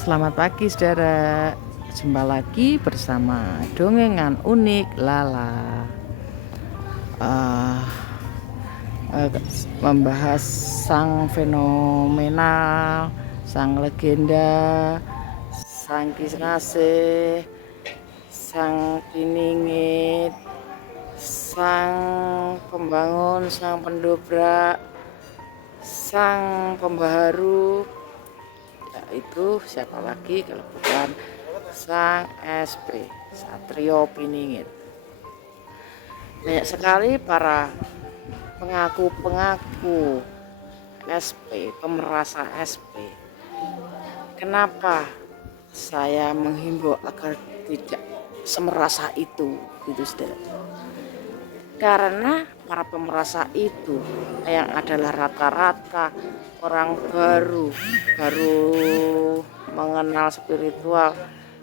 Selamat pagi saudara, jumpa lagi bersama Dongengan Unik Lala. Eh, Membahas sang fenomenal, sang legenda, sang kisnase, sang piningit, sang pembangun, sang pendobrak, sang pembaharu. Itu siapa lagi kalau bukan sang SP Satrio Piningit. Banyak sekali para pengaku SP, pemerasa SP. Kenapa saya menghimbau agar tidak semerasa itu, gitu saudara? Karena para pemerasa itu yang adalah rata-rata orang baru mengenal spiritual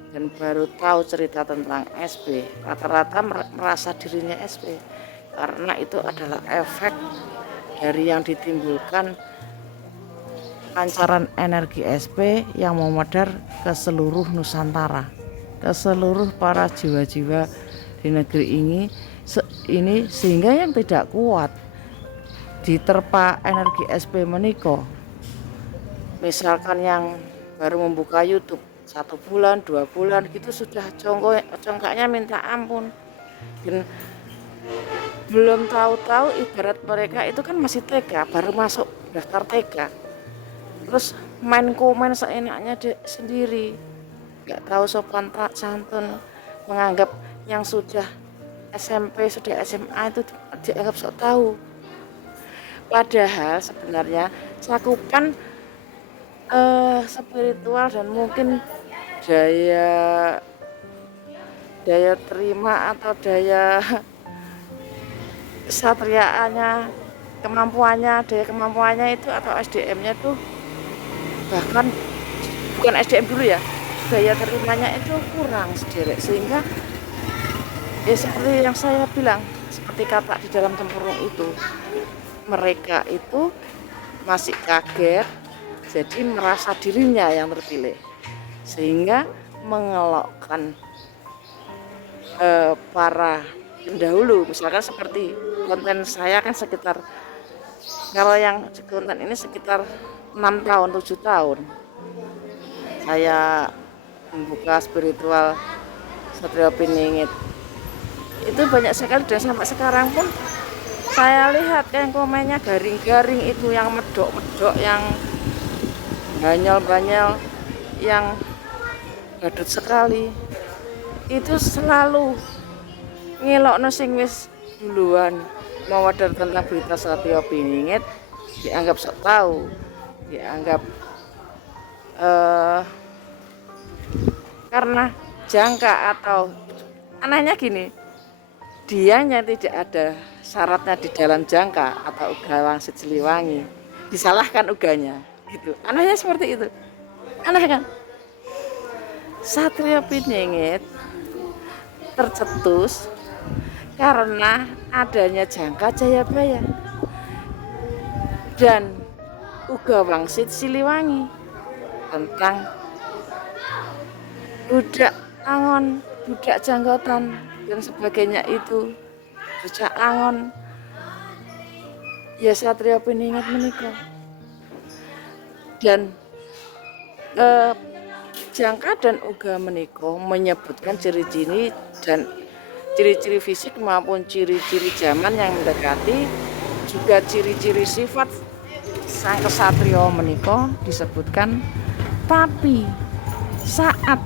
dan baru tahu cerita tentang SP, rata-rata merasa dirinya SP karena itu adalah efek dari yang ditimbulkan pancaran energi SP yang memudar ke seluruh Nusantara, ke seluruh para jiwa-jiwa di negeri ini sehingga yang tidak kuat diterpa energi SP meniko, misalkan yang baru membuka YouTube 1 bulan 2 bulan gitu sudah congkaknya minta ampun, dan belum tahu-tahu ibarat mereka itu kan masih TK, baru masuk daftar TK, terus main komen seenaknya sendiri, nggak tahu sopan santun, menganggap yang sudah SMP, sudah SMA itu dianggap sok tahu. Padahal sebenarnya cakupan spiritual dan mungkin daya terima atau daya kesatriaannya, daya kemampuannya itu atau SDM-nya tuh, bahkan bukan SDM dulu ya, daya terimanya itu kurang sedikit, sehingga ya seperti yang saya bilang, seperti kata di dalam tempurung itu, mereka itu masih kaget, jadi merasa dirinya yang terpilih, sehingga mengelokkan para pendahulu. Misalkan seperti konten saya kan sekitar, kalau yang konten ini sekitar 6 tahun 7 tahun saya membuka spiritual Satrio Piningit. Itu banyak sekali, dan sampai sekarang pun saya lihat yang komennya garing-garing itu, yang medok-medok, yang banyol-banyol, yang badut sekali, itu selalu ngelokno sing wis duluan mawadar tentang berita Satrio Piningit, dianggap sok tahu, dianggap karena jangka, atau anehnya gini, dianya tidak ada syaratnya di dalam jangka atau uga wangsit Siliwangi, disalahkan uganya gitu. Anehnya seperti itu, aneh kan? Satrio Piningit tercetus karena adanya jangka Jayabaya dan uga wangsit Siliwangi tentang budak angon, budak janggotan dan sebagainya itu, budak angon ya Satrio Piningit menikah. Dan jangka dan uga menikah menyebutkan ciri-ciri dan ciri-ciri fisik maupun ciri-ciri zaman yang mendekati, juga ciri-ciri sifat sang kesatrio menikah disebutkan. Tapi saat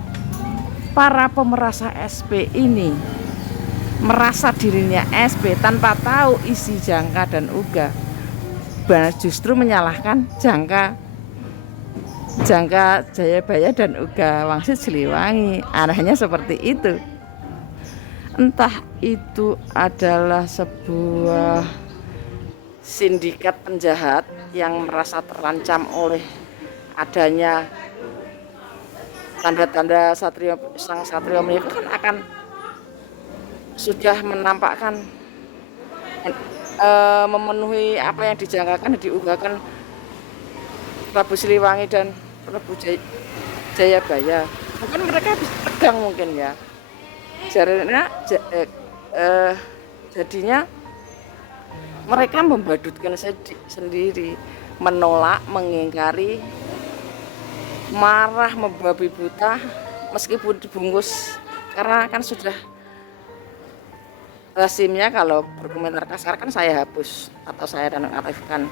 para pemerasa SP ini merasa dirinya SP tanpa tahu isi jangka dan uga, justru menyalahkan jangka Jayabaya dan uga wangsit Siliwangi. Anehnya seperti itu. Entah itu adalah sebuah sindikat penjahat yang merasa terancam oleh adanya tanda-tanda sang Satrio menikah, kan akan sudah menampakkan memenuhi apa yang dijangkakan dan diugahkan Prabu Siliwangi dan Prabu Jayabaya. Mungkin mereka bisa tegang mungkin ya. Jadinya mereka membadutkan sendiri, menolak, mengingkari, marah, membabi buta, meskipun dibungkus, karena kan sudah lazimnya kalau berkomentar kasar kan saya hapus atau saya nonaktifkan.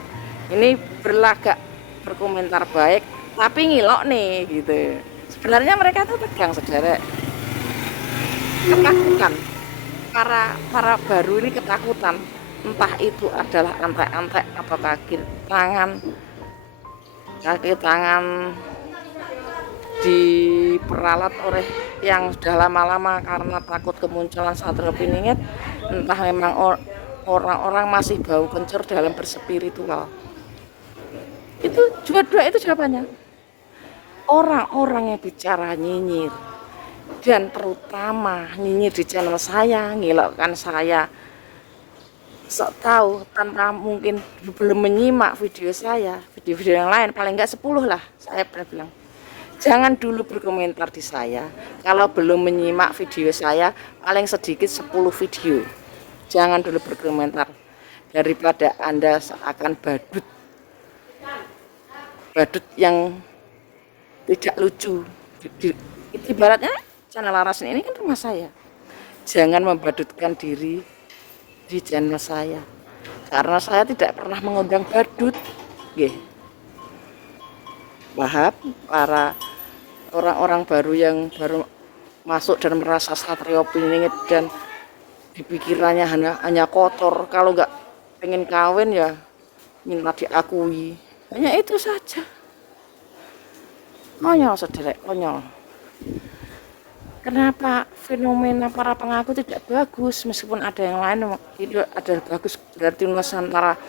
Ini berlagak berkomentar baik, tapi ngilok nih gitu. Sebenarnya mereka tuh tegang, saudara, ketakutan. Para baru ini ketakutan, entah itu adalah antek-antek atau kaki tangan diperalat oleh yang sudah lama-lama karena takut kemunculan Satrio Piningit, entah memang orang-orang masih bau kencur dalam berspiritual. Itu dua-dua itu jawabannya. Orang-orang yang bicara nyinyir, dan terutama nyinyir di channel saya, ngilokkan saya, sok tahu tanpa mungkin belum menyimak video saya, video-video yang lain, paling enggak 10 lah, saya pernah bilang. Jangan dulu berkomentar di saya kalau belum menyimak video saya, paling sedikit 10 video. Jangan dulu berkomentar, daripada Anda seakan badut yang tidak lucu. Ibaratnya channel Larasin ini kan rumah saya. Jangan membadutkan diri di channel saya, karena saya tidak pernah mengundang badut. Wahab, para orang-orang baru yang baru masuk dan merasa Satrio Piningit dan dipikirannya hanya kotor, kalau nggak pengen kawin ya minta diakui, hanya itu saja. Konyol, saudara, konyol. Kenapa fenomena para pengaku tidak bagus, meskipun ada yang lain itu ada bagus, berarti Nusantara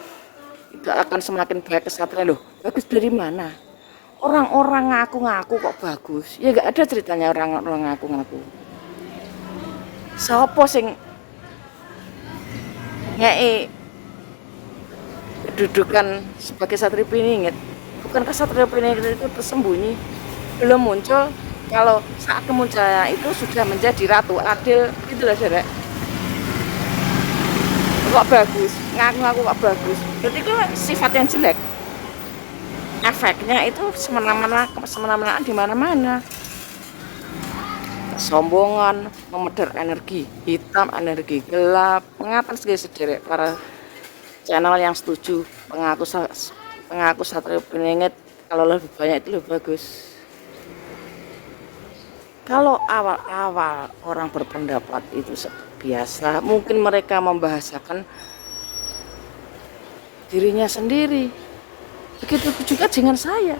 tidak akan semakin baik kesatria. Loh, bagus dari mana? Orang-orang ngaku-ngaku kok bagus? Ya nggak ada ceritanya orang-orang ngaku-ngaku. Sopo sing ngei kedudukan sebagai Satrio Piningit? Bukankah Satrio Piningit itu tersembunyi, belum muncul? Kalau saat kemunculannya itu sudah menjadi ratu adil, itulah saudara. Kok bagus, ngaku-ngaku kok bagus, berarti itu sifat yang jelek. Efeknya itu semena-mena di mana-mana. Kesombongan, memedar energi hitam, energi gelap, pengatan segala sederek. Para channel yang setuju pengaku Satrio Piningit, kalau lebih banyak itu lebih bagus. Kalau awal-awal orang berpendapat itu biasa, mungkin mereka membahasakan dirinya sendiri. Begitu juga dengan saya.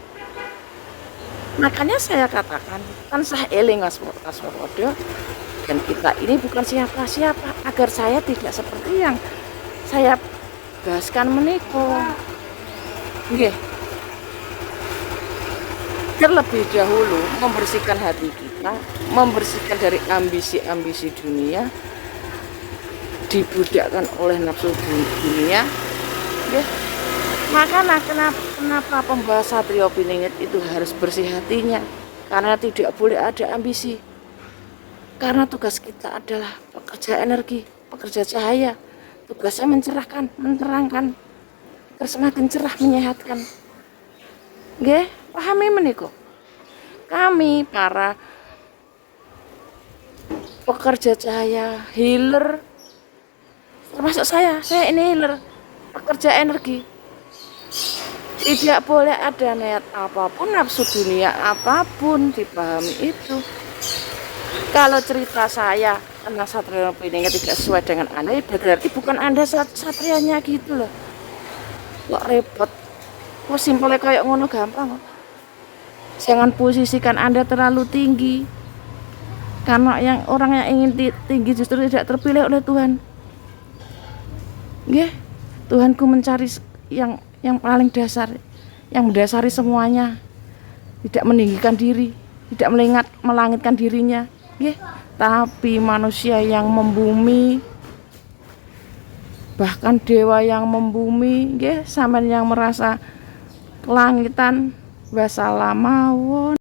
Makanya saya katakan, kan saya eling waspada, dan kita ini bukan siapa-siapa, agar saya tidak seperti yang saya bahaskan menikah. Nggih. Terlebih dahulu membersihkan hati kita, membersihkan dari ambisi-ambisi dunia, dibudakkan oleh nafsu dunia. Ya. Makanya kenapa pembahas Satrio Piningit itu harus bersih hatinya, karena tidak boleh ada ambisi. Karena tugas kita adalah pekerja energi, pekerja cahaya. Tugasnya mencerahkan, menerangkan, agar semakin cerah, menyehatkan. Nggih, pahami menika. Kami para pekerja cahaya, healer, termasuk saya ini healer, pekerja energi. Tidak boleh ada niat apapun, nafsu dunia apapun, dipahami itu. Kalau cerita saya tentang Satrio Piningit tidak sesuai dengan Anda, berarti bukan Anda satrianya gitu loh. Kok repot? Kok simpelnya kayak ngono gampang. Jangan posisikan Anda terlalu tinggi, karena orang yang ingin tinggi justru tidak terpilih oleh Tuhan. Nggih, Tuhanku mencari yang paling dasar, yang mendasari semuanya, tidak meninggikan diri, tidak melangitkan dirinya, nggih, tapi manusia yang membumi, bahkan dewa yang membumi, nggih, sampean yang merasa kelangitan, wassalamawon.